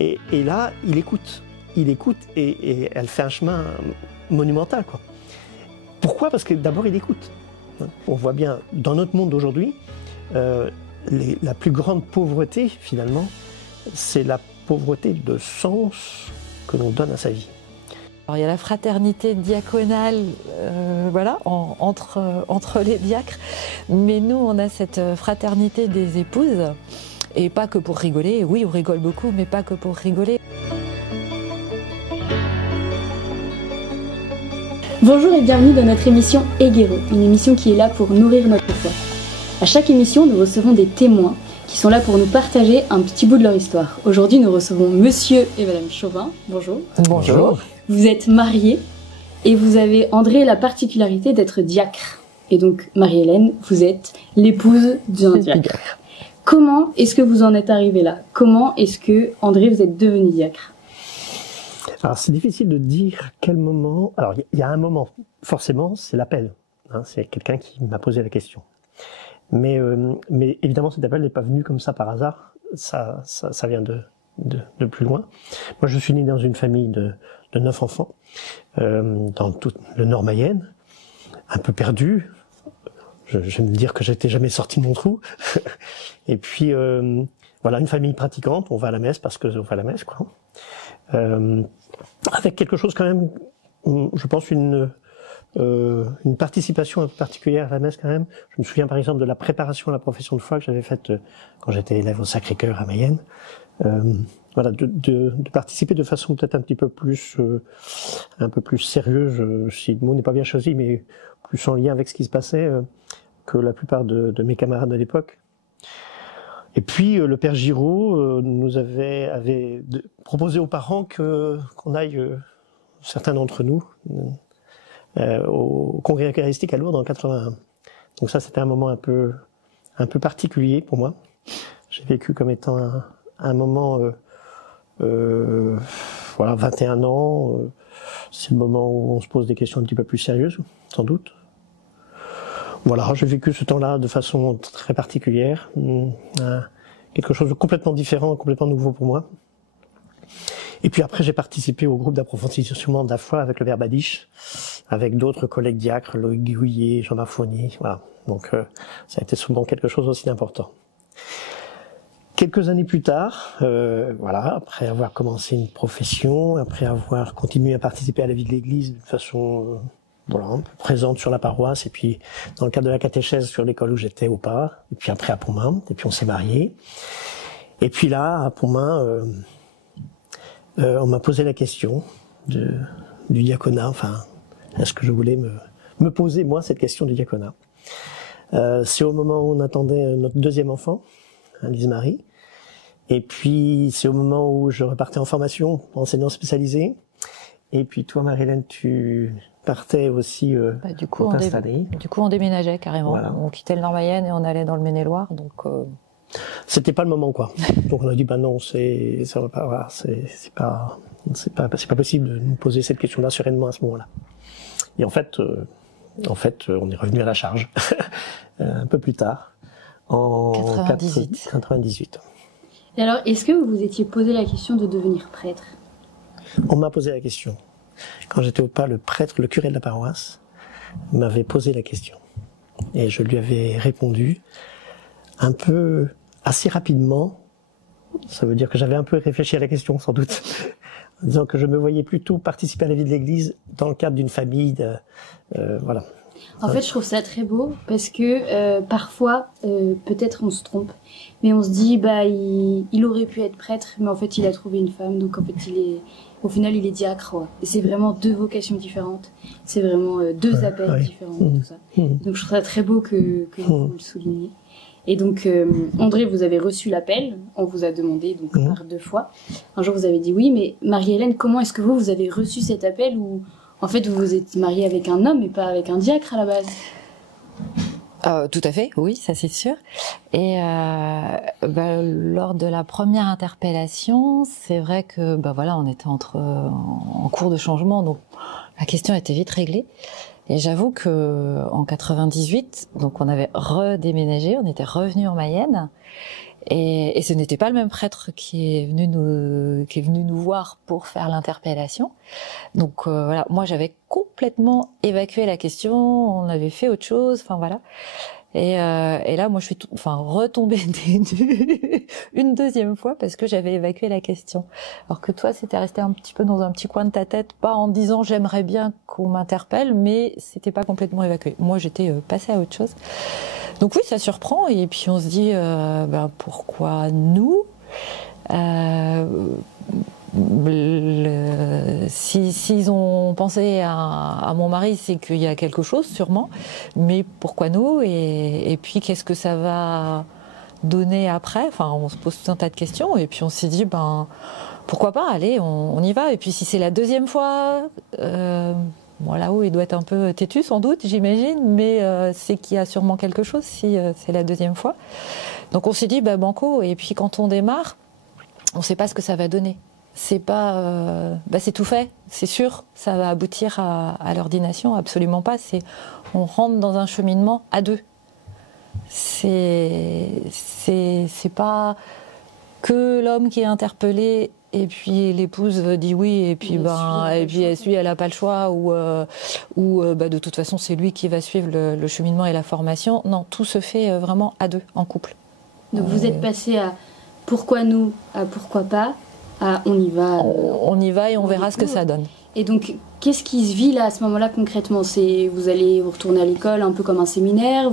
Et là, il écoute. Il écoute et elle fait un chemin monumental, quoi. Pourquoi? Parce que d'abord, il écoute. On voit bien, dans notre monde d'aujourd'hui, la plus grande pauvreté, finalement, c'est la pauvreté de sens que l'on donne à sa vie. Alors, il y a la fraternité diaconale voilà, entre les diacres, mais nous, on a cette fraternité des épouses, et pas que pour rigoler. Oui, on rigole beaucoup, mais pas que pour rigoler. Bonjour et bienvenue dans notre émission Eguero, une émission qui est là pour nourrir notre foi. À chaque émission, nous recevons des témoins qui sont là pour nous partager un petit bout de leur histoire. Aujourd'hui, nous recevons Monsieur et Madame Chauvin. Bonjour. Bonjour. Vous êtes mariés et vous avez, André, la particularité d'être diacre. Et donc, Marie-Hélène, vous êtes l'épouse d'un diacre. Comment est-ce que vous en êtes arrivé là? Comment est-ce que, André, vous êtes devenu diacre? Alors, c'est difficile de dire quel moment. Alors, il y a un moment, forcément, c'est l'appel. Hein, c'est quelqu'un qui m'a posé la question. Mais évidemment, cet appel n'est pas venu comme ça par hasard. Ça vient de plus loin. Moi, je suis né dans une famille de 9 enfants, dans tout le Nord Mayenne, un peu perdu. Je vais me dire que j'étais jamais sorti de mon trou. Et puis, voilà, une famille pratiquante. On va à la messe parce qu'on va à la messe, quoi. Avec quelque chose quand même, je pense une participation un peu particulière à la messe quand même. Je me souviens par exemple de la préparation à la profession de foi que j'avais faite quand j'étais élève au Sacré-Cœur à Mayenne. Voilà, de participer de façon peut-être un peu plus sérieuse, si le mot n'est pas bien choisi, mais plus en lien avec ce qui se passait que la plupart de mes camarades de l'époque. Et puis le père Giraud nous avait proposé aux parents qu'on aille, certains d'entre nous, au congrès eucharistique à Lourdes en 81. Donc ça, c'était un moment un peu particulier pour moi. J'ai vécu comme étant un moment, voilà, 21 ans. C'est le moment où on se pose des questions un petit peu plus sérieuses, sans doute. Voilà, j'ai vécu ce temps-là de façon très particulière, quelque chose de complètement différent, complètement nouveau pour moi. Et puis après, j'ai participé au groupe d'approfondissement de la foi avec le Père Badiche, avec d'autres collègues diacres, Loïc Gouillet, Jean-Marc Fournier, voilà. Donc ça a été souvent quelque chose aussi d'important. Quelques années plus tard, voilà, après avoir commencé une profession, après avoir continué à participer à la vie de l'Église de façon voilà, un peu présente sur la paroisse, et puis dans le cadre de la catéchèse sur l'école où j'étais au pas, et puis après à Pontmain, et puis on s'est mariés. Et puis là, à Pontmain, on m'a posé la question du diaconat, enfin, est-ce que je voulais me poser, moi, cette question du diaconat. C'est au moment où on attendait notre deuxième enfant, Lise-Marie, et puis c'est au moment où je repartais en formation, enseignant spécialisé, et puis toi, Marie-Hélène, tu partais aussi Du coup, pour t'installer. Du coup, on déménageait carrément. Voilà. On quittait le Nord-Mayenne et on allait dans le Maine-et-Loire, donc... C'était pas le moment, quoi. Donc on a dit, bah non, ça va pas, voilà, c'est pas possible de nous poser cette question-là sereinement à ce moment-là. Et en fait, on est revenu à la charge un peu plus tard, en 98. Et alors, est-ce que vous vous étiez posé la question de devenir prêtre? On m'a posé la question. Quand j'étais au pas, le prêtre, le curé de la paroisse, m'avait posé la question. Et je lui avais répondu un peu assez rapidement. Ça veut dire que j'avais un peu réfléchi à la question, sans doute, en disant que je me voyais plutôt participer à la vie de l'Église dans le cadre d'une famille, voilà. En fait, je trouve ça très beau parce que parfois, peut-être on se trompe, mais on se dit, bah, il aurait pu être prêtre, mais en fait, il a trouvé une femme, donc en fait, au final, il est diacre. Ouais. Et c'est vraiment deux vocations différentes, c'est vraiment deux appels différents, tout ça. Donc, je trouve ça très beau que vous le souligniez. Et donc, André, vous avez reçu l'appel, on vous a demandé donc par 2 fois. Un jour, vous avez dit oui, mais Marie-Hélène, comment est-ce que vous avez reçu cet appel où, en fait, vous vous êtes mariée avec un homme et pas avec un diacre à la base? Tout à fait, oui, ça c'est sûr. Et lors de la première interpellation, c'est vrai que voilà, on était en cours de changement, donc la question était vite réglée. Et j'avoue que en 98, donc on avait redéménagé, on était revenu en Mayenne, Et ce n'était pas le même prêtre qui est venu nous voir pour faire l'interpellation. Donc voilà, moi j'avais complètement évacué la question, on avait fait autre chose, enfin voilà. Et là, moi, je suis retombée des nues une deuxième fois parce que j'avais évacué la question. Alors que toi, c'était resté un petit peu dans un petit coin de ta tête, pas en disant j'aimerais bien qu'on m'interpelle, mais c'était pas complètement évacué. Moi, j'étais passée à autre chose. Donc oui, ça surprend. Et puis on se dit, pourquoi nous s'ils ont pensé à mon mari, c'est qu'il y a quelque chose sûrement, mais pourquoi nous, et puis qu'est-ce que ça va donner après? Enfin, on se pose tout un tas de questions, et puis on s'est dit, pourquoi pas, allez, on y va. Et puis si c'est la deuxième fois, bon, là-haut il doit être un peu têtu sans doute, j'imagine, mais c'est qu'il y a sûrement quelque chose si c'est la deuxième fois. Donc on s'est dit, banco, et puis quand on démarre, on ne sait pas ce que ça va donner. C'est pas, c'est tout fait, c'est sûr, ça va aboutir à l'ordination, absolument pas. On rentre dans un cheminement à deux. C'est pas que l'homme qui est interpellé et puis l'épouse dit oui et puis elle a pas le choix ou de toute façon c'est lui qui va suivre le cheminement et la formation. Non, tout se fait vraiment à deux, en couple. Donc vous êtes passé à pourquoi nous, à pourquoi pas. Ah, on y va. On y va et on verra ce que ça donne. Et donc, qu'est-ce qui se vit là à ce moment-là concrètement? Vous allez vous retourner à l'école un peu comme un séminaire?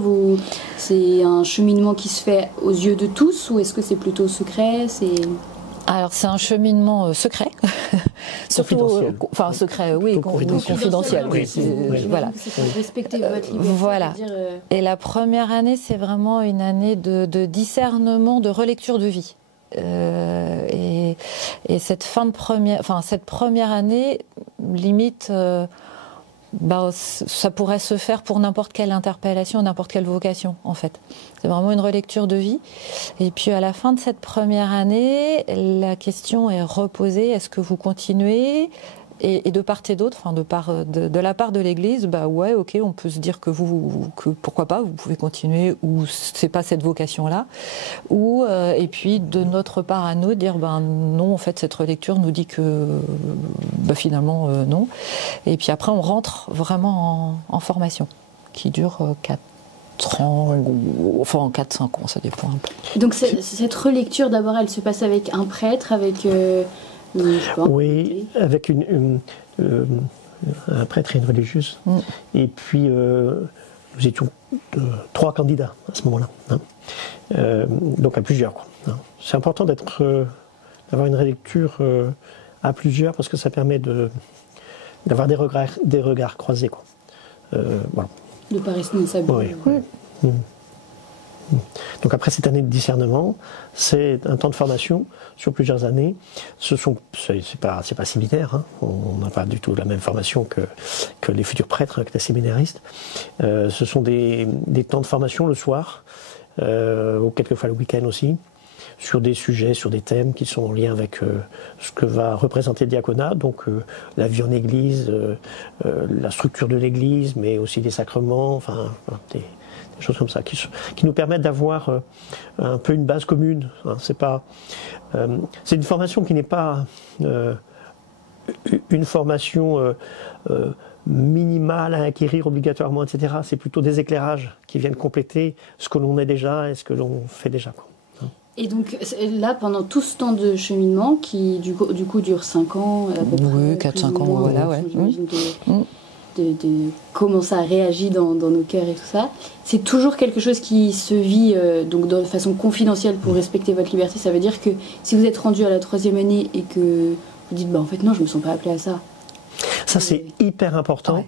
C'est un cheminement qui se fait aux yeux de tous ou est-ce que c'est plutôt secret? Alors c'est un cheminement secret, surtout secret, oui, confidentiel. Oui. Voilà. C'est pour respecter votre liberté. Voilà. Et la première année, c'est vraiment une année de discernement, de relecture de vie. Et cette première année, limite, ça pourrait se faire pour n'importe quelle interpellation, n'importe quelle vocation, en fait. C'est vraiment une relecture de vie. Et puis à la fin de cette première année, la question est reposée, est-ce que vous continuez ? Et de part et d'autre, de la part de l'Église, ouais, ok, on peut se dire que pourquoi pas, vous pouvez continuer, ou c'est pas cette vocation-là, ou et puis de notre part à nous dire non, en fait cette relecture nous dit que finalement non. Et puis après on rentre vraiment en formation qui dure 4 ans, enfin 4-5 ans, ça dépend un peu. Donc cette relecture, d'abord, elle se passe avec un prêtre, avec oui, avec un prêtre et une religieuse. Et puis, nous étions 3 candidats à ce moment-là. Donc à plusieurs. C'est important d'avoir une relecture à plusieurs parce que ça permet d'avoir des regards croisés. Voilà. De ne pas rester dans sa bulle. Oui. Donc après cette année de discernement, c'est un temps de formation sur plusieurs années. C'est pas séminaire, on n'a pas du tout la même formation que les futurs prêtres, que les séminaristes. Ce sont des temps de formation le soir, ou quelquefois le week-end aussi, sur des sujets, sur des thèmes qui sont en lien avec ce que va représenter le diaconat, donc la vie en Église, la structure de l'Église, mais aussi des sacrements, des choses comme ça, qui nous permettent d'avoir un peu une base commune. C'est une formation qui n'est pas une formation minimale à acquérir obligatoirement, etc. C'est plutôt des éclairages qui viennent compléter ce que l'on est déjà et ce que l'on fait déjà. Et donc là, pendant tout ce temps de cheminement, qui du coup dure 5 ans, à peu près, oui, 4-5 ans, voilà, ouais. De comment ça réagit dans nos cœurs et tout ça. C'est toujours quelque chose qui se vit donc de façon confidentielle pour respecter votre liberté. Ça veut dire que si vous êtes rendu à la 3e année et que vous dites en fait non, je me sens pas appelée à ça. Ça c'est hyper important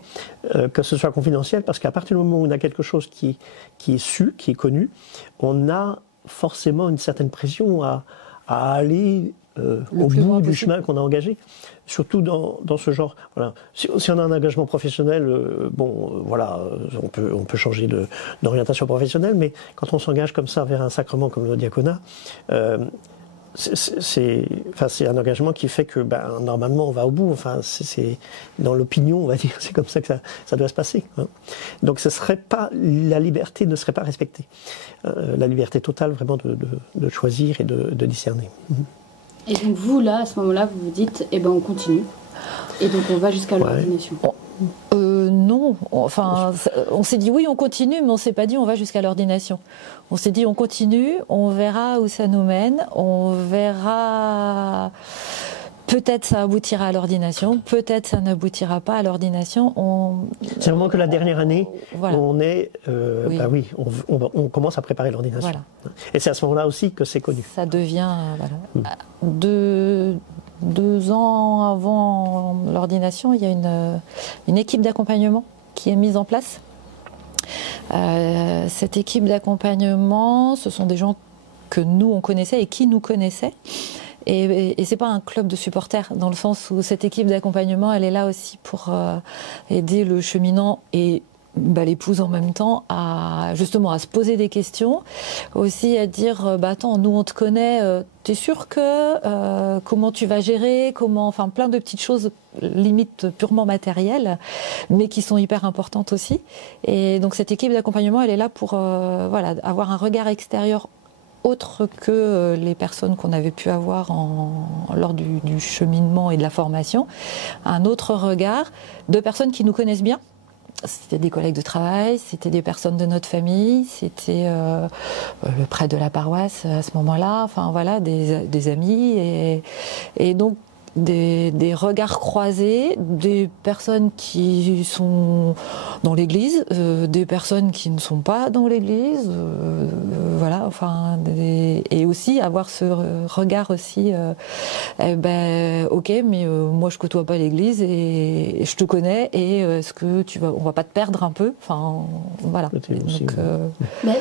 que ce soit confidentiel parce qu'à partir du moment où on a quelque chose qui est su, qui est connu, on a forcément une certaine pression à aller au bout du chemin qu'on a engagé. Surtout dans ce genre. Voilà. Si on a un engagement professionnel, on peut changer d'orientation professionnelle, mais quand on s'engage comme ça vers un sacrement comme le diaconat, c'est un engagement qui fait que normalement on va au bout. Enfin, c'est dans l'opinion, on va dire, c'est comme ça que ça doit se passer. Hein. Donc la liberté ne serait pas respectée. La liberté totale vraiment de choisir et de discerner. Et donc vous, là, à ce moment-là, vous vous dites, on continue. Et donc on va jusqu'à l'ordination. Non, enfin, on s'est dit oui, on continue, mais on s'est pas dit on va jusqu'à l'ordination. On s'est dit on continue, on verra où ça nous mène, on verra. Peut-être ça aboutira à l'ordination, peut-être ça n'aboutira pas à l'ordination. C'est vraiment que la dernière année, voilà. On est, on commence à préparer l'ordination. Voilà. Et c'est à ce moment-là aussi que c'est connu. Ça devient, voilà. 2 ans avant l'ordination, il y a une équipe d'accompagnement qui est mise en place. Cette équipe d'accompagnement, ce sont des gens que nous on connaissait et qui nous connaissaient. Et c'est pas un club de supporters, dans le sens où cette équipe d'accompagnement, elle est là aussi pour aider le cheminant et l'épouse en même temps à justement à se poser des questions, aussi à dire attends, nous on te connaît, t'es sûr que comment tu vas gérer, enfin plein de petites choses limite purement matérielles, mais qui sont hyper importantes aussi. Et donc cette équipe d'accompagnement, elle est là pour avoir un regard extérieur autre que les personnes qu'on avait pu avoir lors du cheminement et de la formation, un autre regard de personnes qui nous connaissent bien. C'était des collègues de travail, c'était des personnes de notre famille, c'était le prêtre de la paroisse à ce moment-là, enfin voilà, des amis, et donc des regards croisés, des personnes qui sont dans l'église, des personnes qui ne sont pas dans l'église, voilà, enfin, et aussi avoir ce regard aussi, ok, mais moi je côtoie pas l'église et je te connais, et est-ce que on va pas te perdre un peu, enfin voilà. Donc,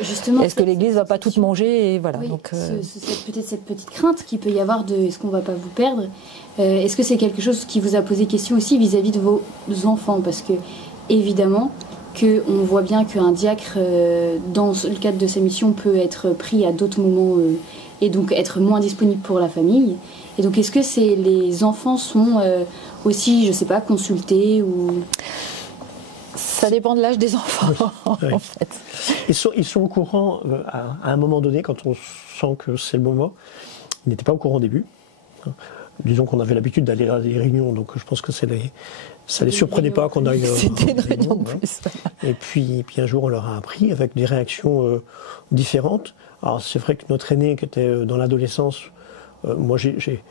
justement, est-ce que l'église va pas tout manger, et voilà. Oui, donc peut-être cette petite crainte qu'il peut y avoir de est-ce qu'on va pas vous perdre. Est-ce que c'est quelque chose qui vous a posé question aussi vis-à-vis de vos enfants? Parce que, évidemment, on voit bien qu'un diacre, dans le cadre de sa mission, peut être pris à d'autres moments et donc être moins disponible pour la famille. Et donc, est-ce que les enfants sont aussi, je sais pas, consultés ou... Ça dépend de l'âge des enfants, oui. En fait. Ils sont au courant à un moment donné, quand on sent que c'est le moment. Ils n'étaient pas au courant au début. Disons qu'on avait l'habitude d'aller à des réunions, donc je pense que ça les surprenait pas qu'on aille. C'était une réunion de plus. Et puis un jour, on leur a appris avec des réactions différentes. Alors c'est vrai que notre aîné, qui était dans l'adolescence, moi j'ai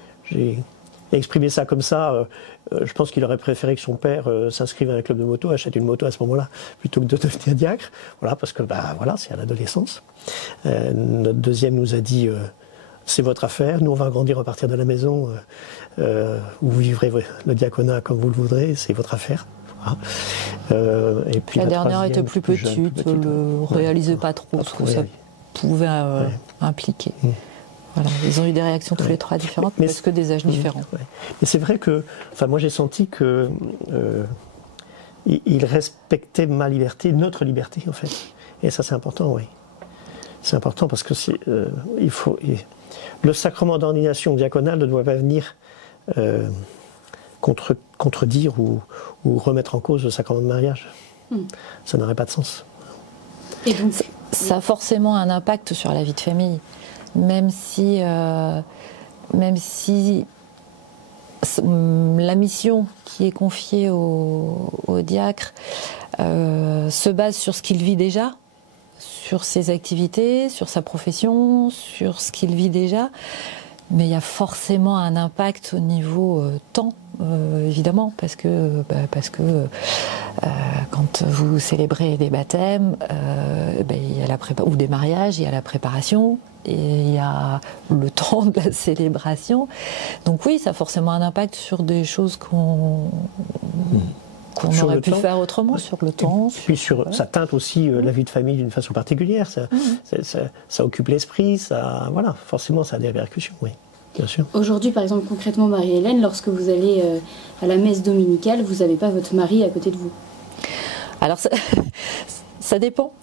exprimé ça comme ça. Je pense qu'il aurait préféré que son père s'inscrive à un club de moto, achète une moto à ce moment-là, plutôt que de devenir diacre. Voilà, parce que voilà, c'est à l'adolescence. Notre deuxième nous a dit. C'est votre affaire, nous on va grandir, repartir de la maison, vous vivrez le diaconat comme vous le voudrez, c'est votre affaire. Voilà. Et puis la dernière était plus petite, ne réalisait pas trop ce que ça pouvait impliquer. Voilà. Ils ont eu des réactions tous les trois différentes, parce que des âges différents. Mais c'est vrai que, moi j'ai senti que il respectait ma liberté, notre liberté en fait. Et ça c'est important, oui. C'est important parce que le sacrement d'ordination diaconale ne doit pas venir contredire ou remettre en cause le sacrement de mariage. Ça n'aurait pas de sens. Et donc, ça a forcément un impact sur la vie de famille, même si la mission qui est confiée au diacre se base sur ce qu'il vit déjà, sur ses activités, sur sa profession, sur ce qu'il vit déjà. Mais il y a forcément un impact au niveau temps, évidemment, parce que quand vous célébrez des baptêmes, il y a ou des mariages, il y a la préparation, et il y a le temps de la célébration. Donc oui, ça a forcément un impact sur des choses qu'on aurait pu faire autrement, sur le temps. Et puis ça teinte aussi la vie de famille d'une façon particulière, ça occupe l'esprit, voilà, forcément ça a des répercussions, oui, bien sûr. Aujourd'hui, par exemple, concrètement, Marie-Hélène, lorsque vous allez à la messe dominicale, vous n'avez pas votre mari à côté de vous? Alors ça dépend.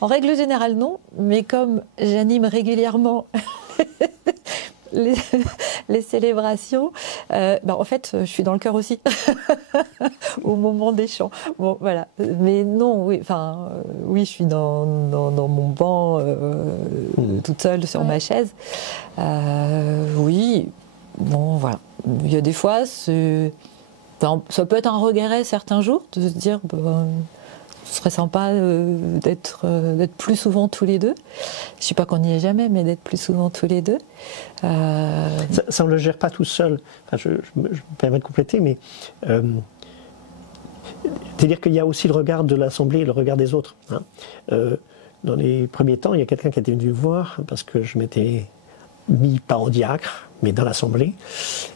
En règle générale, non, mais comme j'anime régulièrement les célébrations, en fait, je suis dans le chœur aussi, au moment des chants. Bon, voilà. Mais non, oui, oui, je suis dans mon banc, toute seule sur ma chaise. Oui, bon, voilà. Il y a des fois, ça peut être un regret certains jours, de se dire, ce serait sympa d'être plus souvent tous les deux. Je ne dis pas qu'on n'y est jamais, mais d'être plus souvent tous les deux. Ça on ne le gère pas tout seul. Enfin, je me permets de compléter, mais c'est-à-dire qu'il y a aussi le regard de l'Assemblée et le regard des autres. Hein. Dans les premiers temps, il y a quelqu'un qui était venu me voir parce que je m'étais mis pas en diacre, mais dans l'Assemblée.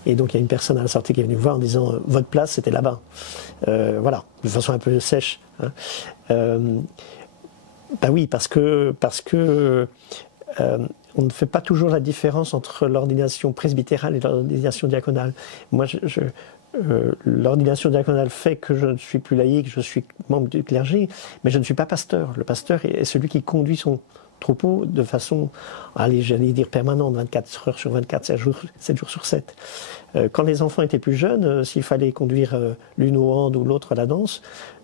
Et donc il y a une personne à la sortie qui est venue me voir en disant « Votre place, c'était là-bas ». Voilà, de façon un peu sèche. Hein. Oui, parce que on ne fait pas toujours la différence entre l'ordination presbytérale et l'ordination diaconale. Moi, l'ordination diaconale fait que je ne suis plus laïque, je suis membre du clergé, mais je ne suis pas pasteur. Le pasteur est celui qui conduit son troupeau de façon, j'allais dire permanente, 24 heures sur 24, 7 jours sur 7. Quand les enfants étaient plus jeunes, s'il fallait conduire l'une au hand ou l'autre à la danse,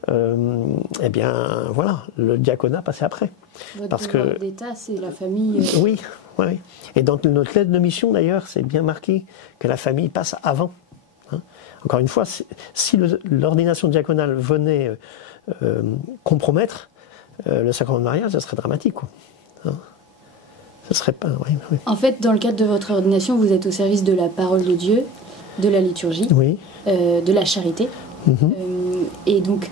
eh bien voilà, le diaconat passait après. Votre devoir d'État, c'est la famille. Oui. Et dans notre lettre de mission d'ailleurs, c'est bien marqué que la famille passe avant. Hein. Encore une fois, si l'ordination diaconale venait compromettre le sacrement de mariage, ça serait dramatique, quoi. Hein. Ce serait pas. Oui. En fait, dans le cadre de votre ordination, vous êtes au service de la parole de Dieu, de la liturgie, de la charité. Et donc,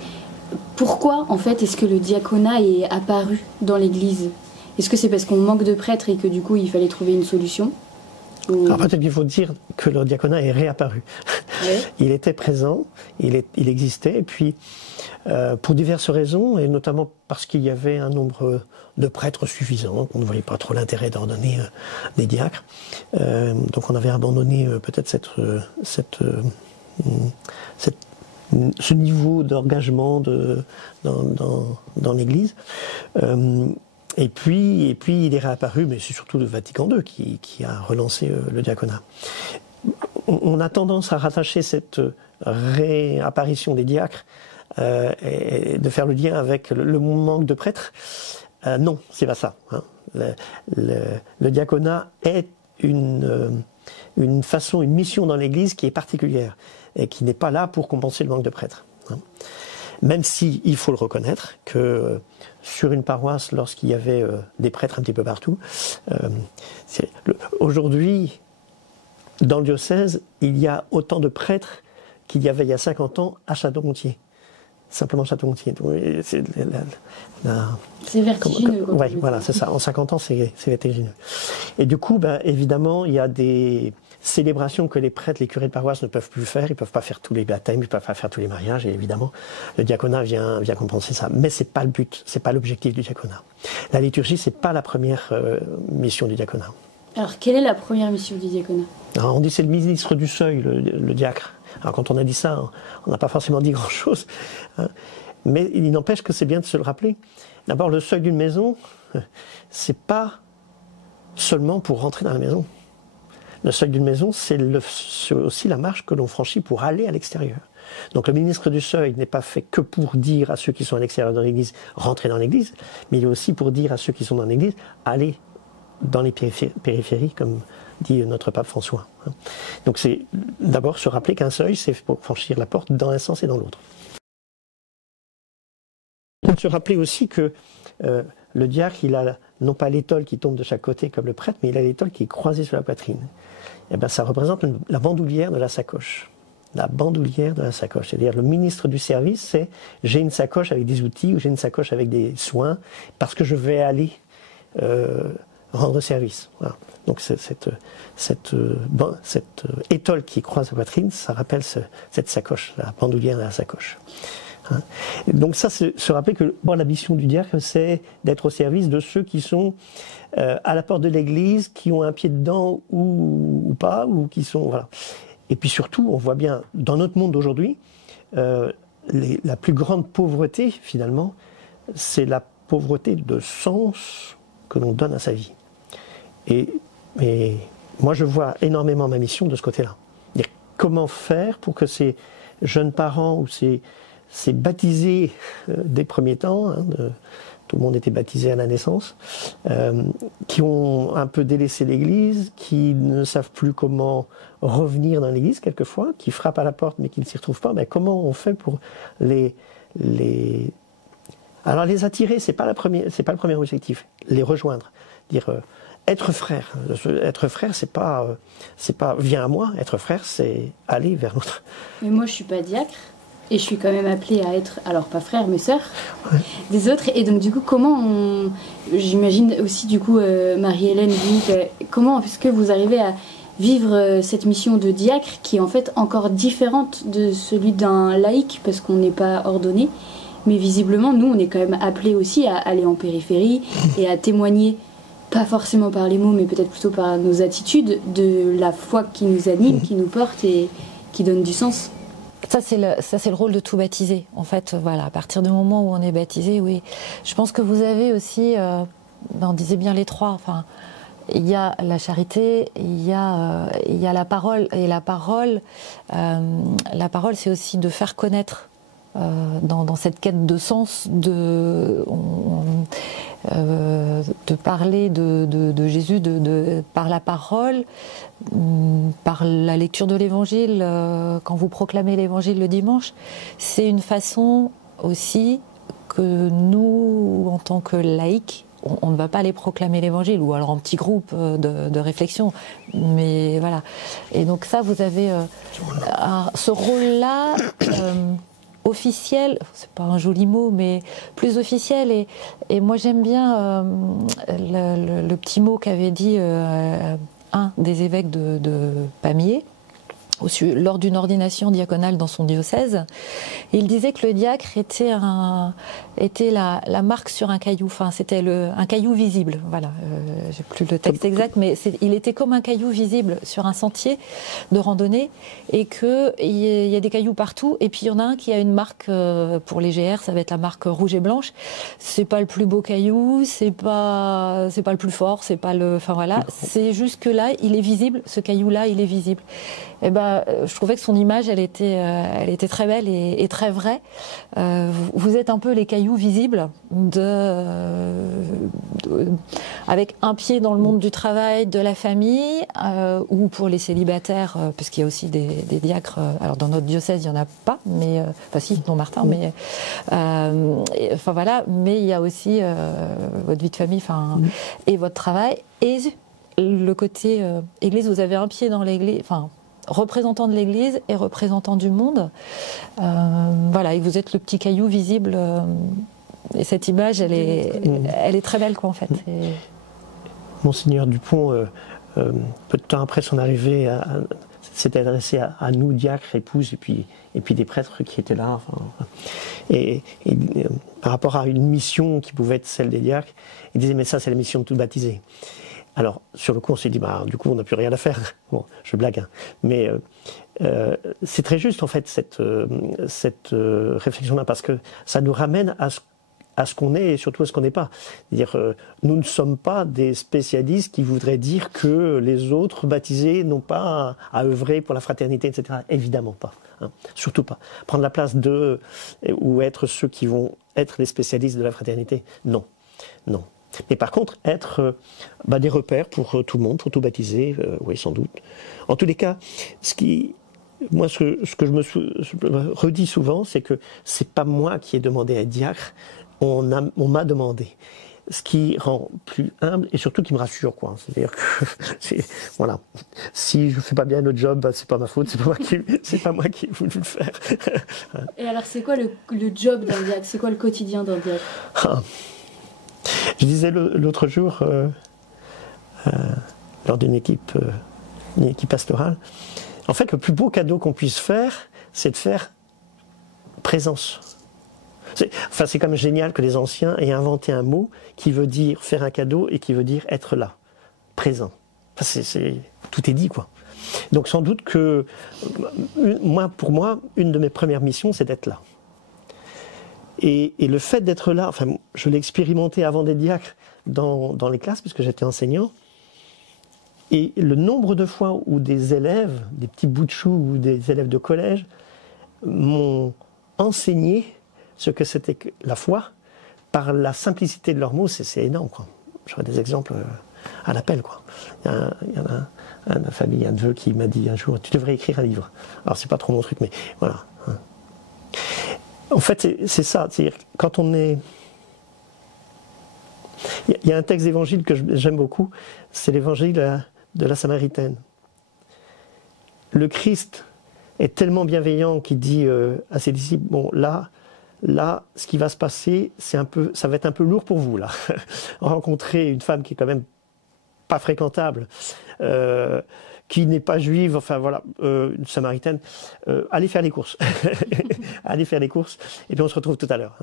pourquoi, en fait, est-ce que le diaconat est apparu dans l'Église ? Est-ce que c'est parce qu'on manque de prêtres et que, du coup, il fallait trouver une solution ? Alors peut-être qu'il faut dire que le diaconat est réapparu. Oui. Il était présent, il existait, et puis pour diverses raisons, et notamment parce qu'il y avait un nombre de prêtres suffisant, qu'on ne voyait pas trop l'intérêt d'ordonner des diacres. Donc on avait abandonné peut-être ce niveau d'engagement dans l'Église. Et puis il est réapparu, mais c'est surtout le Vatican II qui a relancé le diaconat. On a tendance à rattacher cette réapparition des diacres et de faire le lien avec le manque de prêtres. Non, c'est pas ça. Hein. Le diaconat est une mission dans l'Église qui est particulière et qui n'est pas là pour compenser le manque de prêtres. Hein. Même s'il faut le reconnaître que sur une paroisse, lorsqu'il y avait des prêtres un petit peu partout, aujourd'hui, dans le diocèse, il y a autant de prêtres qu'il y avait il y a 50 ans à Château-Gontier. Simplement Château-Gontier. C'est vertigineux. Oui, voilà, c'est ça. En 50 ans, c'est vertigineux. Et du coup, évidemment, il y a des célébrations que les prêtres, les curés de paroisse ne peuvent plus faire. Ils ne peuvent pas faire tous les baptêmes, ils ne peuvent pas faire tous les mariages. Et évidemment, le diaconat vient compenser ça. Mais ce n'est pas le but, ce n'est pas l'objectif du diaconat. La liturgie, ce n'est pas la première mission du diaconat. Alors, quelle est la première mission du diaconat ? Alors, on dit c'est le ministre du seuil, le diacre. Alors, quand on a dit ça, on n'a pas forcément dit grand-chose. Hein. Mais il n'empêche que c'est bien de se le rappeler. D'abord, le seuil d'une maison, c'est pas seulement pour rentrer dans la maison. Le seuil d'une maison, c'est aussi la marche que l'on franchit pour aller à l'extérieur. Donc le ministre du seuil n'est pas fait que pour dire à ceux qui sont à l'extérieur de l'église, rentrez dans l'église, mais il est aussi pour dire à ceux qui sont dans l'église, allez dans les périphéries, comme dit notre pape François. Donc c'est d'abord se rappeler qu'un seuil, c'est pour franchir la porte dans un sens et dans l'autre. Il faut se rappeler aussi que le diacre, il a non pas l'étole qui tombe de chaque côté comme le prêtre, mais il a l'étole qui est croisée sur la poitrine. Et bien ça représente la bandoulière de la sacoche. La bandoulière de la sacoche. C'est-à-dire le ministre du service, c'est j'ai une sacoche avec des outils ou j'ai une sacoche avec des soins parce que je vais aller rendre service. Voilà. Donc cette étole qui croise la poitrine, ça rappelle cette sacoche, la bandoulière de la sacoche. Hein. Donc ça, se rappeler que la mission du diacre, c'est d'être au service de ceux qui sont à la porte de l'église, qui ont un pied dedans ou pas, ou qui sont... Voilà. Et puis surtout, on voit bien, dans notre monde d'aujourd'hui, la plus grande pauvreté, finalement, c'est la pauvreté de sens que l'on donne à sa vie. Et Et moi, je vois énormément ma mission de ce côté-là. Comment faire pour que ces jeunes parents ou ces baptisés des premiers temps, hein, tout le monde était baptisé à la naissance, qui ont un peu délaissé l'Église, qui ne savent plus comment revenir dans l'Église quelquefois, qui frappent à la porte mais qui ne s'y retrouvent pas, mais comment on fait pour alors les attirer, c'est pas le premier objectif, les rejoindre, dire être frère. Être frère, c'est pas viens à moi. Être frère, c'est aller vers l'autre. Mais moi, je suis pas diacre et je suis quand même appelée à être, alors pas frère, mais sœur des autres. Et donc du coup, j'imagine aussi du coup, Marie-Hélène, vous, comment est-ce que vous arrivez à vivre cette mission de diacre qui est en fait encore différente de celui d'un laïc parce qu'on n'est pas ordonné. Mais visiblement, nous, on est quand même appelés aussi à aller en périphérie et à témoigner, pas forcément par les mots, mais peut-être plutôt par nos attitudes, de la foi qui nous anime, qui nous porte et qui donne du sens. Ça, c'est le rôle de tout baptisé. En fait, voilà, à partir du moment où on est baptisé, oui. Je pense que vous avez aussi, on disait bien les trois, enfin, il y a la charité, il y a la parole. Et la parole, c'est aussi de faire connaître dans cette quête de sens, de parler de Jésus par la parole, par la lecture de l'Évangile, quand vous proclamez l'Évangile le dimanche. C'est une façon aussi que nous, en tant que laïcs, on ne va pas aller proclamer l'Évangile, ou alors en petit groupe de réflexion, mais voilà. Et donc ça, vous avez ce rôle-là officiel, c'est pas un joli mot, mais plus officiel. Et moi, j'aime bien le petit mot qu'avait dit un des évêques de Pamiers, lors d'une ordination diaconale dans son diocèse. Il disait que le diacre était la marque sur un caillou, enfin c'était un caillou visible, voilà, j'ai plus le texte exact, mais il était comme un caillou visible sur un sentier de randonnée, et qu'il y a des cailloux partout, et puis il y en a un qui a une marque, pour les GR, ça va être la marque rouge et blanche. C'est pas le plus beau caillou, c'est pas le plus fort, enfin voilà, c'est juste que là, il est visible, ce caillou-là, il est visible. Et je trouvais que son image, elle était très belle et très vraie. Vous êtes un peu les cailloux visibles avec un pied dans le monde du travail, de la famille, ou pour les célibataires, parce qu'il y a aussi des diacres. Alors dans notre diocèse, il y en a pas, mais enfin si, Don Martin, mais enfin voilà. Mais il y a aussi votre vie de famille, enfin et votre travail et le côté Église. Vous avez un pied dans l'Église, enfin. Représentant de l'Église et représentant du monde. Voilà, et vous êtes le petit caillou visible. Et cette image, elle est très belle, quoi, en fait. Monseigneur Dupont, peu de temps après son arrivée, s'était adressé à nous, diacres, épouses, et puis des prêtres qui étaient là. Enfin, et par rapport à une mission qui pouvait être celle des diacres, il disait, mais ça, c'est la mission de tout baptiser. Alors, sur le coup, on s'est dit, du coup, on n'a plus rien à faire. Bon, je blague, hein. Mais c'est très juste, en fait, cette réflexion-là, parce que ça nous ramène à ce qu'on est et surtout à ce qu'on n'est pas. C'est-à-dire, nous ne sommes pas des spécialistes qui voudraient dire que les autres baptisés n'ont pas à œuvrer pour la fraternité, etc. Évidemment pas. Hein. Surtout pas. Prendre la place d'eux ou être ceux qui vont être les spécialistes de la fraternité, non. Non. Mais par contre, être des repères pour tout le monde, pour tout baptiser, oui, sans doute. En tous les cas, ce que je me redis souvent, c'est que c'est pas moi qui ai demandé à être diacre, on m'a demandé. Ce qui rend plus humble et surtout qui me rassure, quoi. C'est-à-dire que, voilà, si je fais pas bien notre job, c'est pas ma faute, c'est pas moi qui ai voulu le faire. Et alors, c'est quoi le job d'un diacre? C'est quoi le quotidien d'un diacre? Je disais l'autre jour, lors d'une équipe pastorale, en fait, le plus beau cadeau qu'on puisse faire, c'est de faire présence. C'est quand même génial que les anciens aient inventé un mot qui veut dire faire un cadeau et qui veut dire être là, présent. Tout est dit, quoi. Donc sans doute que, pour moi, une de mes premières missions, c'est d'être là. Et le fait d'être là, enfin, je l'ai expérimenté avant d'être diacre dans les classes, puisque j'étais enseignant. Et le nombre de fois où des élèves, des petits bouts de chou ou des élèves de collège m'ont enseigné ce que c'était que la foi par la simplicité de leurs mots, c'est énorme, quoi. J'aurais des exemples à l'appel, quoi. Il y en a un de ma famille, un neveu qui m'a dit un jour, tu devrais écrire un livre. Alors c'est pas trop mon truc, mais voilà. En fait, c'est ça, c'est-à-dire quand on est... Il y a un texte d'évangile que j'aime beaucoup, c'est l'évangile de la Samaritaine. Le Christ est tellement bienveillant qu'il dit à ses disciples, bon là, ce qui va se passer, ça va être un peu lourd pour vous là. Rencontrer une femme qui est quand même pas fréquentable, qui n'est pas juive, enfin voilà, une Samaritaine, allez faire les courses, allez faire les courses, et puis on se retrouve tout à l'heure.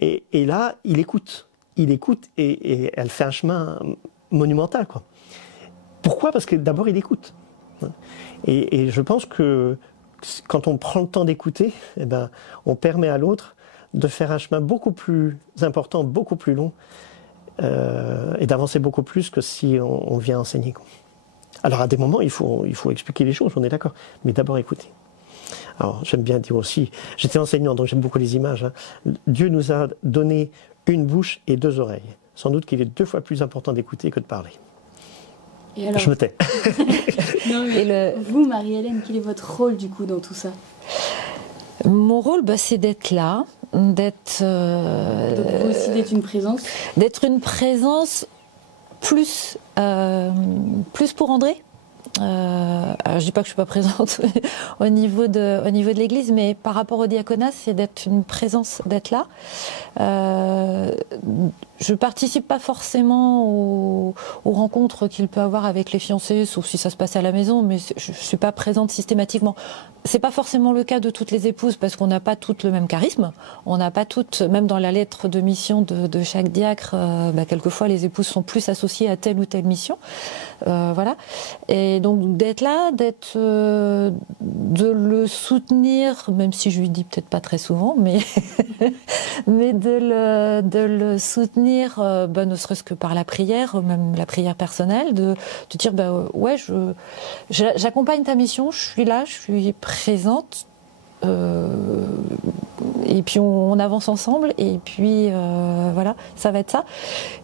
Et là, il écoute et elle fait un chemin monumental, quoi. Pourquoi ? Parce que d'abord il écoute. Et je pense que quand on prend le temps d'écouter, eh ben, on permet à l'autre de faire un chemin beaucoup plus important, beaucoup plus long, et d'avancer beaucoup plus que si on vient enseigner, quoi. Alors à des moments, il faut expliquer les choses, on est d'accord, mais d'abord écouter. Alors j'aime bien dire aussi, j'étais enseignant, donc j'aime beaucoup les images, hein. Dieu nous a donné une bouche et deux oreilles. Sans doute qu'il est 2 fois plus important d'écouter que de parler. Et alors... Je me tais. Non, mais vous, Marie-Hélène, quel est votre rôle du coup dans tout ça ? Mon rôle, c'est d'être là, d'être... Donc vous aussi d'être une présence ? D'être une présence plus pour André. Alors je dis pas que je suis pas présente au niveau de l'église, mais par rapport au diaconat, c'est d'être une présence, d'être là. Je participe pas forcément aux rencontres qu'il peut avoir avec les fiancés, sauf si ça se passe à la maison, mais je suis pas présente systématiquement. C'est pas forcément le cas de toutes les épouses parce qu'on n'a pas toutes le même charisme. On n'a pas toutes, même dans la lettre de mission de chaque diacre, quelquefois les épouses sont plus associées à telle ou telle mission. Voilà. Et donc d'être là, de le soutenir, même si je lui dis peut-être pas très souvent, mais mais de le soutenir, ne serait-ce que par la prière, même la prière personnelle, de dire ouais, j'accompagne ta mission, je suis là, je suis présente, et puis on avance ensemble, et puis voilà, ça va être ça.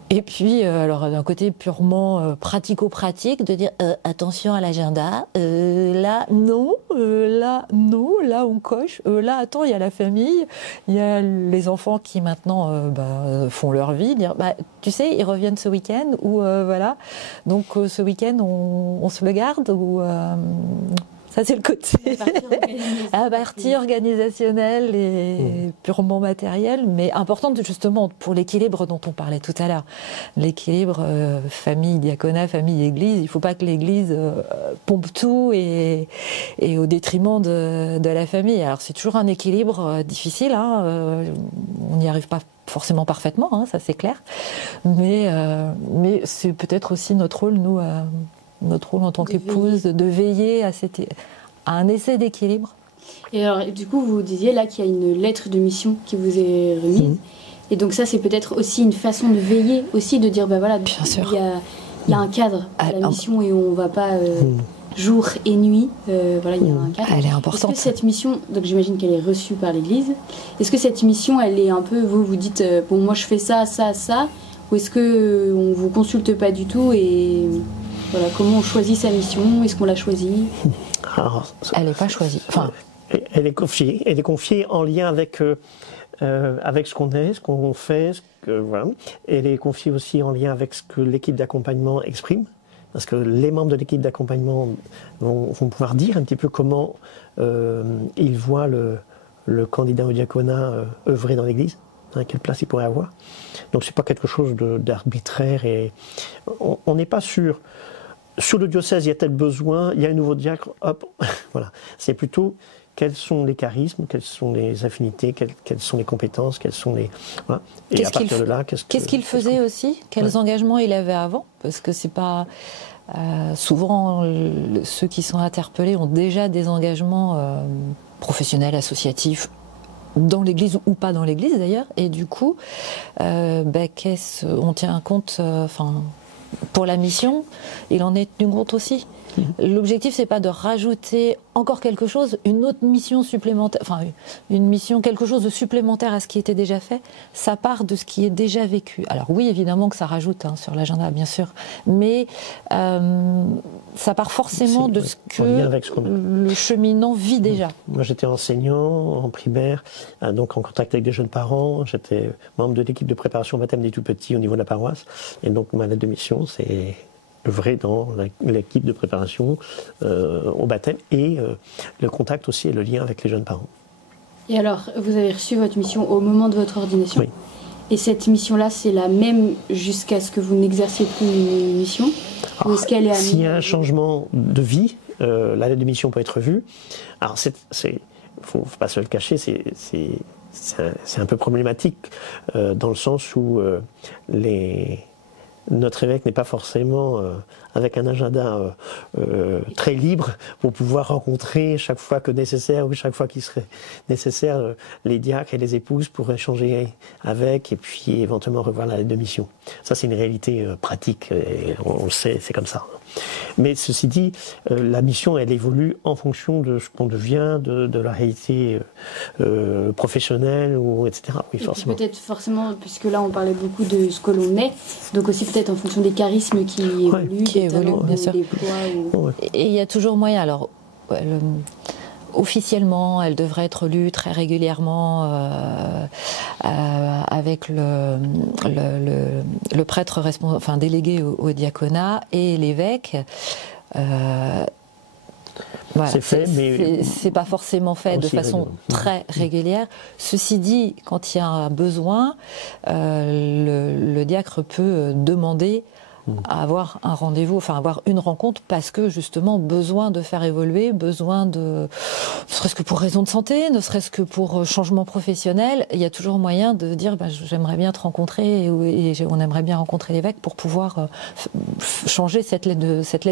Et puis alors d'un côté purement pratico-pratique, de dire attention à l'agenda, là non, là on coche, là attends, il y a la famille, il y a les enfants qui maintenant font leur vie, dire tu sais ils reviennent ce week-end, ou voilà, donc ce week-end on se le garde, ou ça c'est le côté la partie organisationnelle et purement matérielle, mais importante justement pour l'équilibre dont on parlait tout à l'heure. L'équilibre famille, diaconat, famille, église. Il ne faut pas que l'église pompe tout et au détriment de la famille. Alors c'est toujours un équilibre difficile, hein, on n'y arrive pas forcément parfaitement, hein, ça c'est clair, mais c'est peut-être aussi notre rôle, nous, notre rôle en tant qu'épouse, de veiller à un essai d'équilibre. Et alors, du coup, vous disiez là qu'il y a une lettre de mission qui vous est remise. Et donc ça, c'est peut-être aussi une façon de veiller, aussi de dire, voilà, bien sûr, il y a un cadre à la mission et on ne va pas jour et nuit. Voilà, il y a un cadre. Elle est importante. Est-ce que cette mission, donc j'imagine qu'elle est reçue par l'Église, est-ce que cette mission, elle est un peu, vous dites, bon, moi je fais ça, ça, ça, ou est-ce qu'on ne vous consulte pas du tout et... Voilà, comment on choisit sa mission? Est-ce qu'on l'a choisie? Elle n'est pas choisie. Enfin, elle est confiée en lien avec ce qu'on est, ce qu'on fait. Voilà. Elle est confiée aussi en lien avec ce que l'équipe d'accompagnement exprime. Parce que les membres de l'équipe d'accompagnement vont pouvoir dire un petit peu comment ils voient le candidat au diaconat œuvrer dans l'Église. Quelle place il pourrait avoir. Donc c'est pas quelque chose d'arbitraire, et on n'est pas sûr. Sur le diocèse, il y a tel besoin, il y a un nouveau diacre, hop, voilà. C'est plutôt quels sont les charismes, quelles sont les affinités, quelles sont les compétences, quelles sont les... Voilà. Et à partir de là, qu'est-ce qu'il faisait aussi? Quels engagements il avait avant? Parce que c'est pas... souvent, ceux qui sont interpellés ont déjà des engagements professionnels, associatifs, dans l'église ou pas dans l'église d'ailleurs, et du coup, on tient compte, pour la mission, il en est tenu compte aussi. L'objectif, c'est pas de rajouter encore quelque chose, une autre mission supplémentaire, enfin une mission, quelque chose de supplémentaire à ce qui était déjà fait. Ça part de ce qui est déjà vécu. Alors oui, évidemment que ça rajoute sur l'agenda, bien sûr, mais ça part forcément de ce que le cheminant vit déjà. Moi, j'étais enseignant en primaire, donc en contact avec des jeunes parents. J'étais membre de l'équipe de préparation au baptême des tout-petits au niveau de la paroisse. Et donc, ma lettre de mission, c'est vrai dans l'équipe de préparation au baptême et le contact aussi et le lien avec les jeunes parents. Et alors, vous avez reçu votre mission au moment de votre ordination. Oui. Et cette mission-là, c'est la même jusqu'à ce que vous n'exerciez plus une mission? Ou est-ce qu'elle est amenée? S'il y a un changement de vie, la lettre de mission peut être revue. Alors, faut pas se le cacher, c'est un peu problématique dans le sens où notre évêque n'est pas forcément avec un agenda très libre pour pouvoir rencontrer chaque fois que nécessaire ou chaque fois qu'il serait nécessaire les diacres et les épouses pour échanger avec et puis éventuellement revoir la lettre de mission. Ça, c'est une réalité pratique et on le sait, c'est comme ça. Mais ceci dit, la mission, elle évolue en fonction de ce qu'on devient, de la réalité professionnelle, etc. Oui, forcément. Peut-être forcément, puisque là on parlait beaucoup de ce que l'on est, donc aussi peut-être en fonction des charismes qui évoluent, des talents, bien sûr. des poids. Et il y a toujours moyen. Alors, officiellement, elle devrait être lue très régulièrement avec le prêtre délégué au diaconat et l'évêque. Voilà, c'est fait, mais c'est pas forcément fait de façon très régulière. Ceci dit, quand il y a un besoin, le diacre peut demander à avoir un rendez-vous, enfin avoir une rencontre, parce que justement besoin de faire évoluer, besoin de, ne serait-ce que pour raison de santé, ne serait-ce que pour changement professionnel, il y a toujours moyen de dire j'aimerais bien te rencontrer et on aimerait bien rencontrer l'évêque pour pouvoir changer cette lettre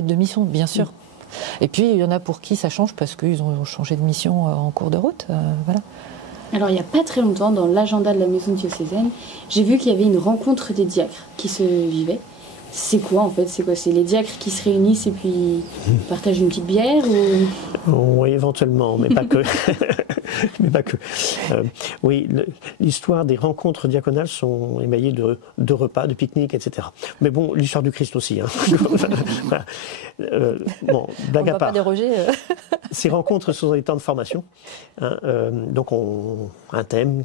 de mission, bien sûr. Et puis il y en a pour qui ça change parce qu'ils ont changé de mission en cours de route, voilà. Alors il n'y a pas très longtemps, dans l'agenda de la maison diocésaine, j'ai vu qu'il y avait une rencontre des diacres qui se vivait. C'est quoi en fait? C'est quoi? C'est les diacres qui se réunissent et puis partagent une petite bière ou... Oui, éventuellement, mais pas que. Mais pas que. Oui, l'histoire des rencontres diaconales sont émaillées de repas, de pique-niques, etc. Mais bon, l'histoire du Christ aussi. Hein. Voilà. Bon, blague à part. On ne va pas déroger. Ces rencontres sont des temps de formation. Hein, donc, un thème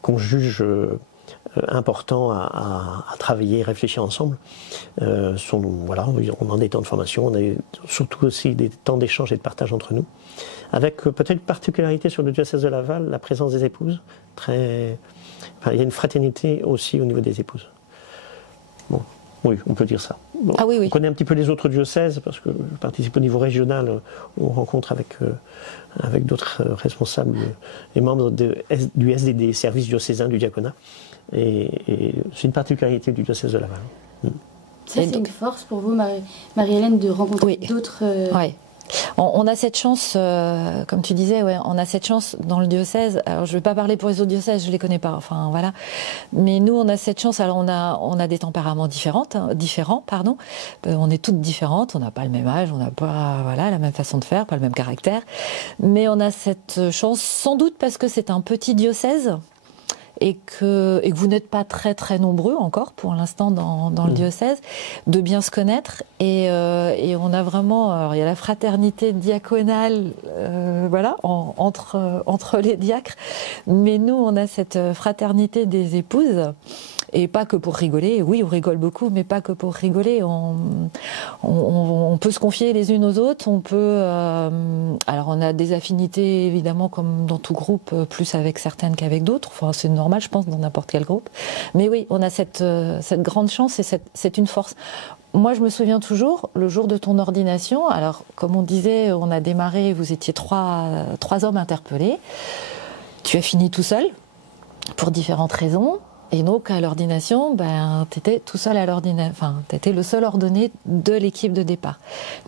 qu'on juge important à travailler, réfléchir ensemble. Voilà, on a des temps de formation, on a surtout aussi des temps d'échange et de partage entre nous, avec peut-être une particularité sur le diocèse de Laval, la présence des épouses. Il y a une fraternité aussi au niveau des épouses. Bon, oui, on peut dire ça. Bon, ah oui, oui. On connaît un petit peu les autres diocèses, parce que je participe au niveau régional, on rencontre avec d'autres responsables et membres du SDD, service diocésain du diaconat. Et c'est une particularité du diocèse de Laval. Ça, c'est une force pour vous, Marie-Hélène, de rencontrer d'autres... Oui. On a cette chance, comme tu disais, on a cette chance dans le diocèse. Alors, je ne vais pas parler pour les autres diocèses, je ne les connais pas. Enfin, voilà. Mais nous, on a cette chance. Alors, on a des tempéraments différents. On est toutes différentes. On n'a pas le même âge, on n'a pas la même façon de faire, pas le même caractère. Mais on a cette chance, sans doute parce que c'est un petit diocèse. Et que vous n'êtes pas très très nombreux encore pour l'instant dans le diocèse, de bien se connaître et on a vraiment, alors il y a la fraternité diaconale, entre les diacres, mais nous on a cette fraternité des épouses. Et pas que pour rigoler, oui on rigole beaucoup, mais pas que pour rigoler, on peut se confier les unes aux autres, on peut... alors on a des affinités évidemment comme dans tout groupe, plus avec certaines qu'avec d'autres, enfin c'est normal je pense dans n'importe quel groupe, mais oui on a cette grande chance et c'est une force. Moi je me souviens toujours, le jour de ton ordination, alors comme on disait, on a démarré, vous étiez trois hommes interpellés, tu as fini tout seul, pour différentes raisons. Et donc, à l'ordination, t'étais tout seul à l'ordination, enfin, t'étais le seul ordonné de l'équipe de départ.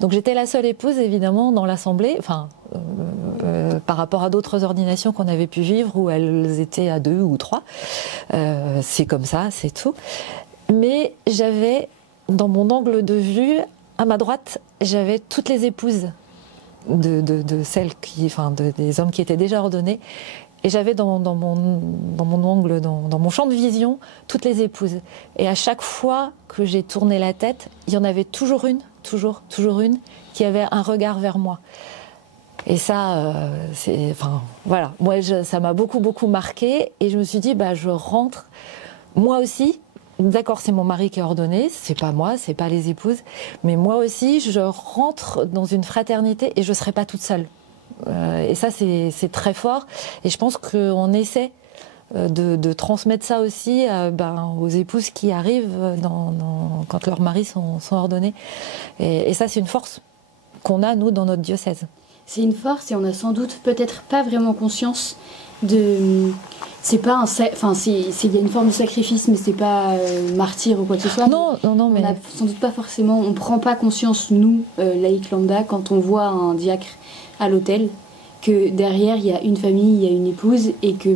Donc, j'étais la seule épouse, évidemment, dans l'assemblée, par rapport à d'autres ordinations qu'on avait pu vivre où elles étaient à 2 ou 3. C'est comme ça, c'est tout. Mais j'avais, dans mon angle de vue, à ma droite, j'avais toutes les épouses de celles des hommes qui étaient déjà ordonnés. Et j'avais dans mon angle, dans mon champ de vision, toutes les épouses. Et à chaque fois que j'ai tourné la tête, il y en avait toujours une, toujours une, qui avait un regard vers moi. Et ça, voilà. Moi, ça m'a beaucoup marqué. Et je me suis dit, je rentre, moi aussi. D'accord, c'est mon mari qui est ordonné, c'est pas moi, c'est pas les épouses. Mais moi aussi, je rentre dans une fraternité et je serai pas toute seule. Et ça, c'est très fort. Et je pense qu'on essaie de transmettre ça aussi aux épouses qui arrivent quand leurs maris sont ordonnés. Et ça, c'est une force qu'on a, nous, dans notre diocèse. C'est une force et on a sans doute peut-être pas vraiment conscience de... C'est pas il y a une forme de sacrifice, mais c'est pas martyr ou quoi que ce soit. Non, mais... On a sans doute pas forcément... On prend pas conscience, nous, laïcs lambda, quand on voit un diacre à l'autel, que derrière il y a une famille, il y a une épouse, et que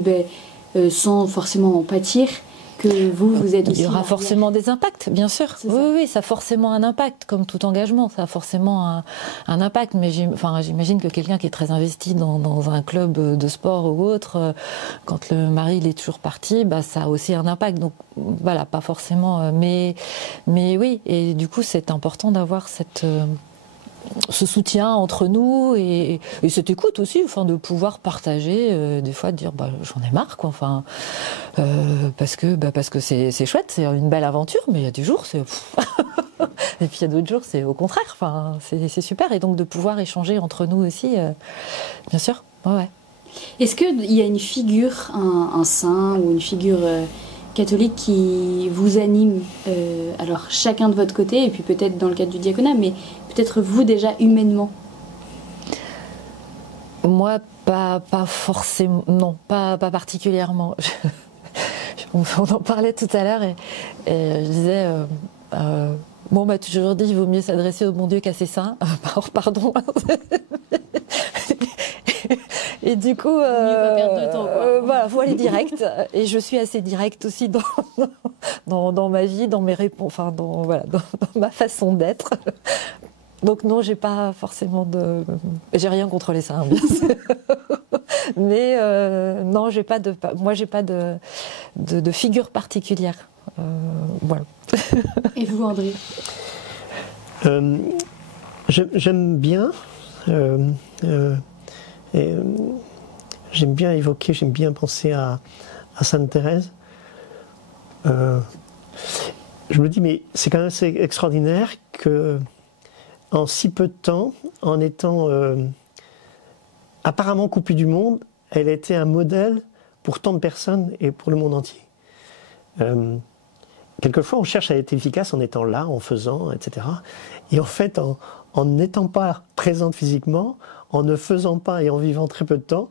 sans forcément en pâtir, que vous êtes aussi... Il y aura forcément des impacts, bien sûr. Oui, ça a forcément un impact, comme tout engagement, ça a forcément un impact. Mais j'imagine que quelqu'un qui est très investi dans un club de sport ou autre, quand le mari il est toujours parti, ça a aussi un impact. Donc voilà, pas forcément... Mais oui, et du coup c'est important d'avoir ce soutien entre nous et cette écoute aussi, de pouvoir partager, des fois de dire j'en ai marre quoi, parce que c'est chouette, c'est une belle aventure, mais il y a des jours c'est et puis il y a d'autres jours c'est au contraire, c'est super, et donc de pouvoir échanger entre nous aussi, bien sûr. Ouais. Est-ce qu'il y a une figure, un saint ou une figure catholique qui vous anime, alors chacun de votre côté, et puis peut-être dans le cadre du diaconat, mais peut-être vous déjà humainement? Moi, pas forcément, non, pas particulièrement. On en parlait tout à l'heure et je disais, on m'a toujours dit il vaut mieux s'adresser au bon Dieu qu'à ses saints. Pardon. Et du coup, pas perdre de temps, quoi. Voilà, faut aller direct. Et je suis assez directe aussi dans ma vie, dans mes réponses, dans ma façon d'être. Donc non, j'ai pas forcément j'ai rien contre les saints, bien sûr. Mais non, j'ai pas de figure particulière. Voilà. Et vous, André? J'aime bien. J'aime bien évoquer, j'aime bien penser à Sainte Thérèse. Je me dis, mais c'est quand même assez extraordinaire que en si peu de temps, en étant apparemment coupée du monde, elle a été un modèle pour tant de personnes et pour le monde entier. Quelquefois, on cherche à être efficace en étant là, en faisant, etc. Et en fait, en n'étant pas présente physiquement, en ne faisant pas et en vivant très peu de temps,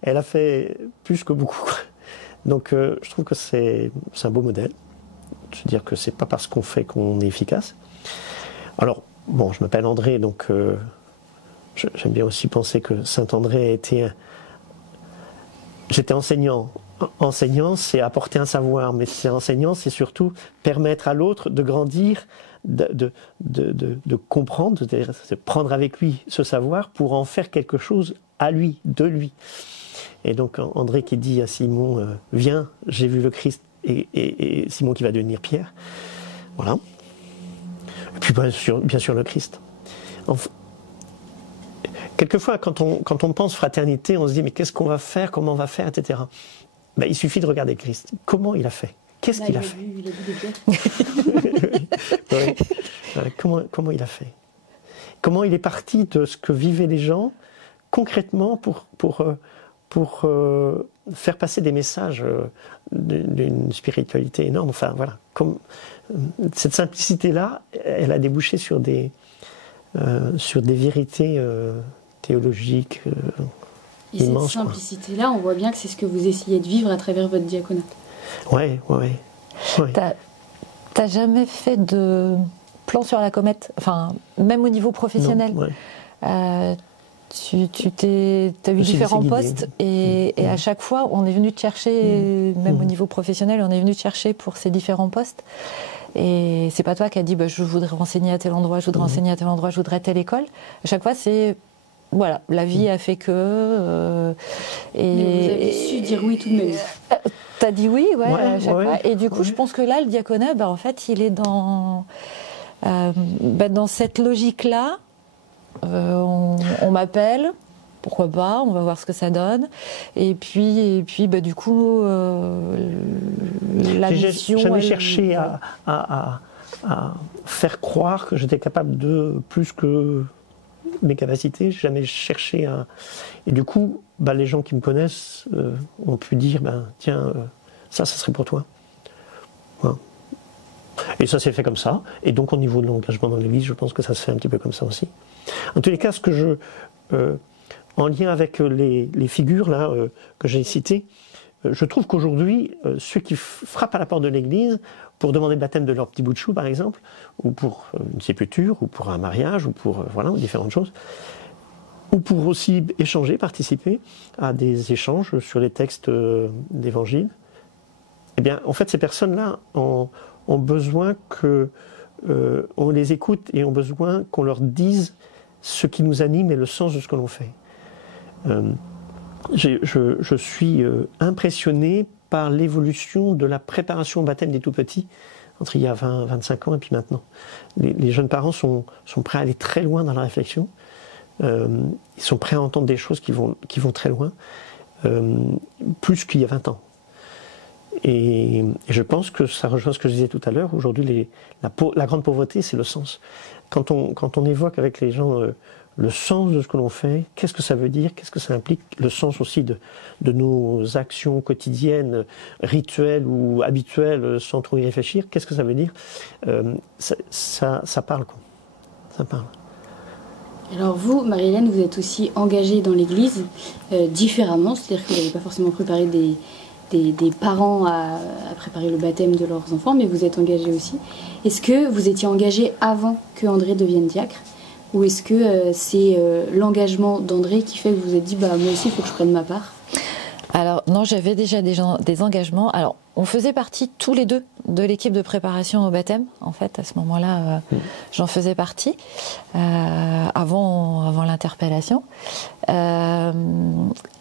elle a fait plus que beaucoup. Donc, je trouve que c'est un beau modèle. Je veux dire que c'est pas parce qu'on fait qu'on est efficace. Alors, bon, je m'appelle André, donc j'aime bien aussi penser que Saint-André a été... J'étais enseignant. Enseignant, c'est apporter un savoir, mais c'est enseignant, c'est surtout permettre à l'autre de grandir, de comprendre, c'est-à-dire de prendre avec lui ce savoir pour en faire quelque chose à lui, de lui. Et donc André qui dit à Simon, viens, j'ai vu le Christ, et Simon qui va devenir Pierre. Voilà. Et puis bien sûr le Christ. Enfin, quelquefois, quand on pense fraternité, on se dit mais qu'est-ce qu'on va faire, comment on va faire, etc. Il suffit de regarder Christ. Comment il a fait? Qu'est-ce qu'il a fait? Il a vu des pierres. Oui. Comment il a fait? Comment il est parti de ce que vivaient les gens concrètement pour faire passer des messages d'une spiritualité énorme. Enfin voilà, cette simplicité-là, elle a débouché sur des vérités théologiques et immenses. Cette simplicité-là, on voit bien que c'est ce que vous essayez de vivre à travers votre diaconat. Ouais. T'as jamais fait de plan sur la comète, même au niveau professionnel? Non, ouais. Tu as eu différents postes et à chaque fois on est venu te chercher, même au niveau professionnel, on est venu te chercher pour ces différents postes. Et c'est pas toi qui as dit je voudrais enseigner à tel endroit, je voudrais enseigner à tel endroit, je voudrais telle école. À chaque fois, c'est voilà, la vie a fait que. Mais vous avez su dire oui tout de même. T'as dit oui, à chaque fois. Et du coup, je pense que là, le diaconat, en fait, il est dans cette logique-là. On m'appelle. Pourquoi pas, on va voir ce que ça donne. Et puis du coup, la mission... J'ai jamais cherché à faire croire que j'étais capable de plus que mes capacités. J'ai jamais cherché à... Et du coup, les gens qui me connaissent ont pu dire, tiens, ça serait pour toi. Voilà. Et ça s'est fait comme ça. Et donc, au niveau de l'engagement dans l'Église, je pense que ça se fait un petit peu comme ça aussi. En tous les cas, ce que je... en lien avec les figures là, que j'ai citées, je trouve qu'aujourd'hui, ceux qui frappent à la porte de l'église pour demander le baptême de leur petit bout de chou, par exemple, ou pour une sépulture, ou pour un mariage, ou pour différentes choses, ou pour aussi échanger, participer à des échanges sur les textes d'évangile, eh bien, en fait, ces personnes-là ont besoin qu'on les écoute et ont besoin qu'on leur dise ce qui nous anime et le sens de ce que l'on fait. Je suis impressionné par l'évolution de la préparation au baptême des tout-petits entre il y a 20-25 ans et puis maintenant. Les jeunes parents sont prêts à aller très loin dans la réflexion. Ils sont prêts à entendre des choses qui vont très loin, plus qu'il y a 20 ans. Et je pense que ça rejoint ce que je disais tout à l'heure. Aujourd'hui, la grande pauvreté, c'est le sens. Quand on évoque avec les gens le sens de ce que l'on fait, qu'est-ce que ça veut dire, qu'est-ce que ça implique, le sens aussi de nos actions quotidiennes, rituelles ou habituelles, sans trop y réfléchir, qu'est-ce que ça veut dire, ça parle, quoi. Ça parle. Alors vous, Marie-Hélène, vous êtes aussi engagée dans l'Église différemment, c'est-à-dire que vous n'avez pas forcément préparé des parents à préparer le baptême de leurs enfants, mais vous êtes engagée aussi. Est-ce que vous étiez engagée avant que André devienne diacre ? Ou est-ce que c'est l'engagement d'André qui fait que vous vous êtes dit moi aussi il faut que je prenne ma part ? Alors non, j'avais déjà des engagements. Alors on faisait partie tous les deux de l'équipe de préparation au baptême. En fait, à ce moment-là, j'en faisais partie avant l'interpellation.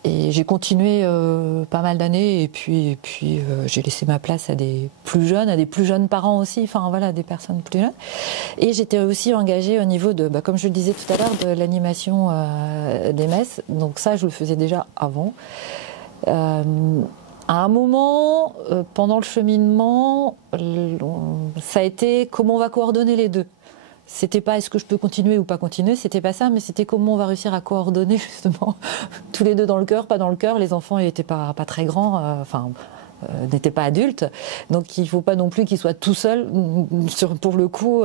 Et j'ai continué pas mal d'années. Et puis j'ai laissé ma place à des plus jeunes parents aussi. Enfin voilà, des personnes plus jeunes. Et j'étais aussi engagée au niveau de, comme je le disais tout à l'heure, de l'animation des messes. Donc ça, je le faisais déjà avant. À un moment, pendant le cheminement, ça a été comment on va coordonner les deux. C'était pas est-ce que je peux continuer ou pas continuer, c'était pas ça, mais c'était comment on va réussir à coordonner justement tous les deux dans le cœur, pas dans le cœur. Les enfants n'étaient pas très grands, n'étaient pas adultes, donc il faut pas non plus qu'ils soient tout seuls pour le coup,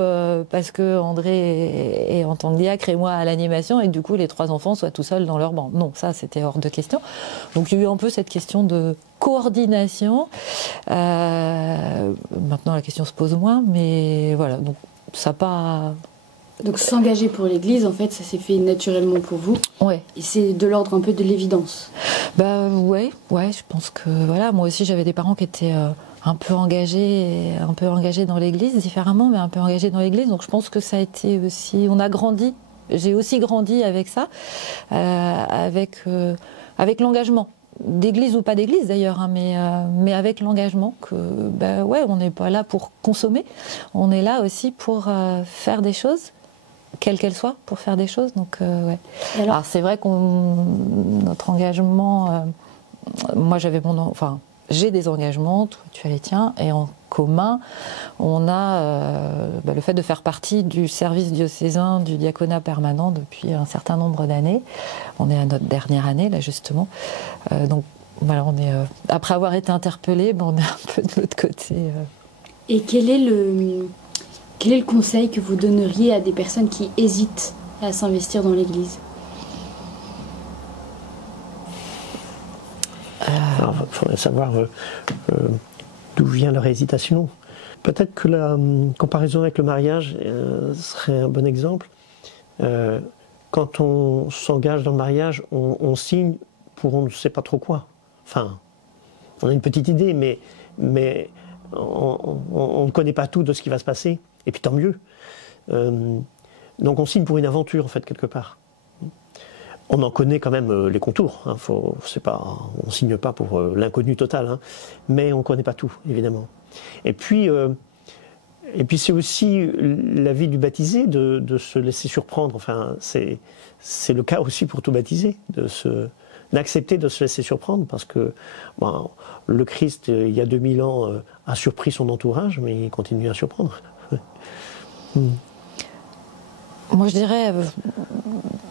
parce que André est en tant que diacre et moi à l'animation, et que du coup les trois enfants soient tout seuls dans leur banc. Non, ça c'était hors de question. Donc il y a eu un peu cette question de coordination. Maintenant la question se pose moins, mais voilà, donc ça pas... Donc s'engager pour l'Église, en fait, ça s'est fait naturellement pour vous. Ouais. Et c'est de l'ordre un peu de l'évidence. Ouais, je pense que voilà, moi aussi j'avais des parents qui étaient un peu engagés dans l'Église, différemment, mais un peu engagés dans l'Église. Donc je pense que ça a été aussi, on a grandi. J'ai aussi grandi avec ça, avec l'engagement. D'église ou pas d'église d'ailleurs, hein, mais avec l'engagement que on n'est pas là pour consommer, on est là aussi pour faire des choses, quelles qu'elles soient, pour faire des choses. Donc alors c'est vrai notre engagement, moi j'ai des engagements, toi tu as les tiens, et en commun on a le fait de faire partie du service diocésain du diaconat permanent depuis un certain nombre d'années. On est à notre dernière année là justement, donc voilà, on est après avoir été interpellés, on est un peu de l'autre côté. Et quel est le conseil que vous donneriez à des personnes qui hésitent à s'investir dans l'Église ? Alors, il faudrait savoir d'où vient leur hésitation. Peut-être que la comparaison avec le mariage serait un bon exemple. Quand on s'engage dans le mariage, on signe pour on ne sait pas trop quoi. Enfin, on a une petite idée, mais on ne connaît pas tout de ce qui va se passer, et puis tant mieux. Donc on signe pour une aventure, en fait, quelque part. On en connaît quand même les contours, hein, on ne signe pas pour l'inconnu total, hein, mais on ne connaît pas tout, évidemment. Et puis c'est aussi la vie du baptisé de se laisser surprendre, enfin, c'est le cas aussi pour tout baptisé, d'accepter de se laisser surprendre, parce que le Christ, il y a 2000 ans, a surpris son entourage, mais il continue à surprendre. Moi, je dirais,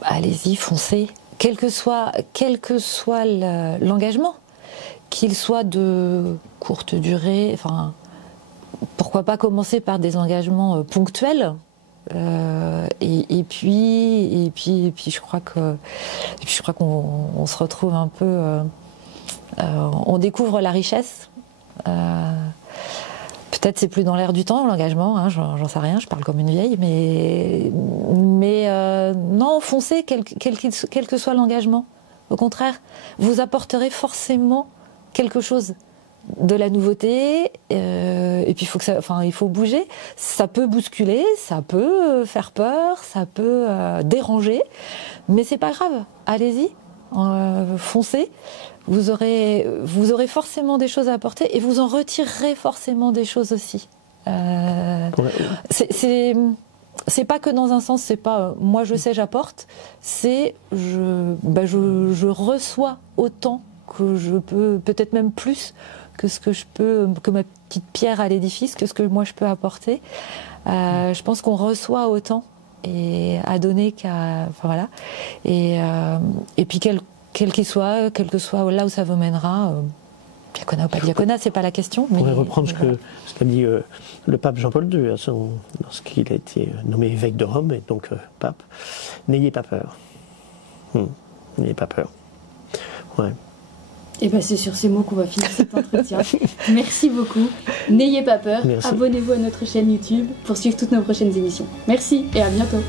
allez-y, foncez, quel que soit l'engagement, qu'il soit de courte durée, enfin, pourquoi pas commencer par des engagements ponctuels, et puis je crois qu'on se retrouve un peu, on découvre la richesse. Peut-être c'est plus dans l'air du temps, l'engagement, hein, j'en sais rien, je parle comme une vieille, mais non, foncez, quel que soit l'engagement. Au contraire, vous apporterez forcément quelque chose, de la nouveauté, et puis il faut bouger. Ça peut bousculer, ça peut faire peur, ça peut déranger, mais c'est pas grave. Allez-y, foncez. Vous aurez forcément des choses à apporter et vous en retirerez forcément des choses aussi. C'est pas que dans un sens, c'est pas moi je sais j'apporte, c'est je reçois autant que je peux, peut-être même plus que ce que je peux, que ma petite pierre à l'édifice, que ce que moi je peux apporter. Je pense qu'on reçoit autant et à donner qu'à, enfin voilà. Et puis quel que soit là où ça vous mènera, diaconat ou pas diaconat, c'est pas la question. On pourrait reprendre ce qu'a dit le pape Jean-Paul II lorsqu'il a été nommé évêque de Rome et donc pape. N'ayez pas peur. N'ayez pas peur. Ouais. Et bien c'est sur ces mots qu'on va finir cet entretien. Merci beaucoup. N'ayez pas peur. Abonnez-vous à notre chaîne YouTube pour suivre toutes nos prochaines émissions. Merci et à bientôt.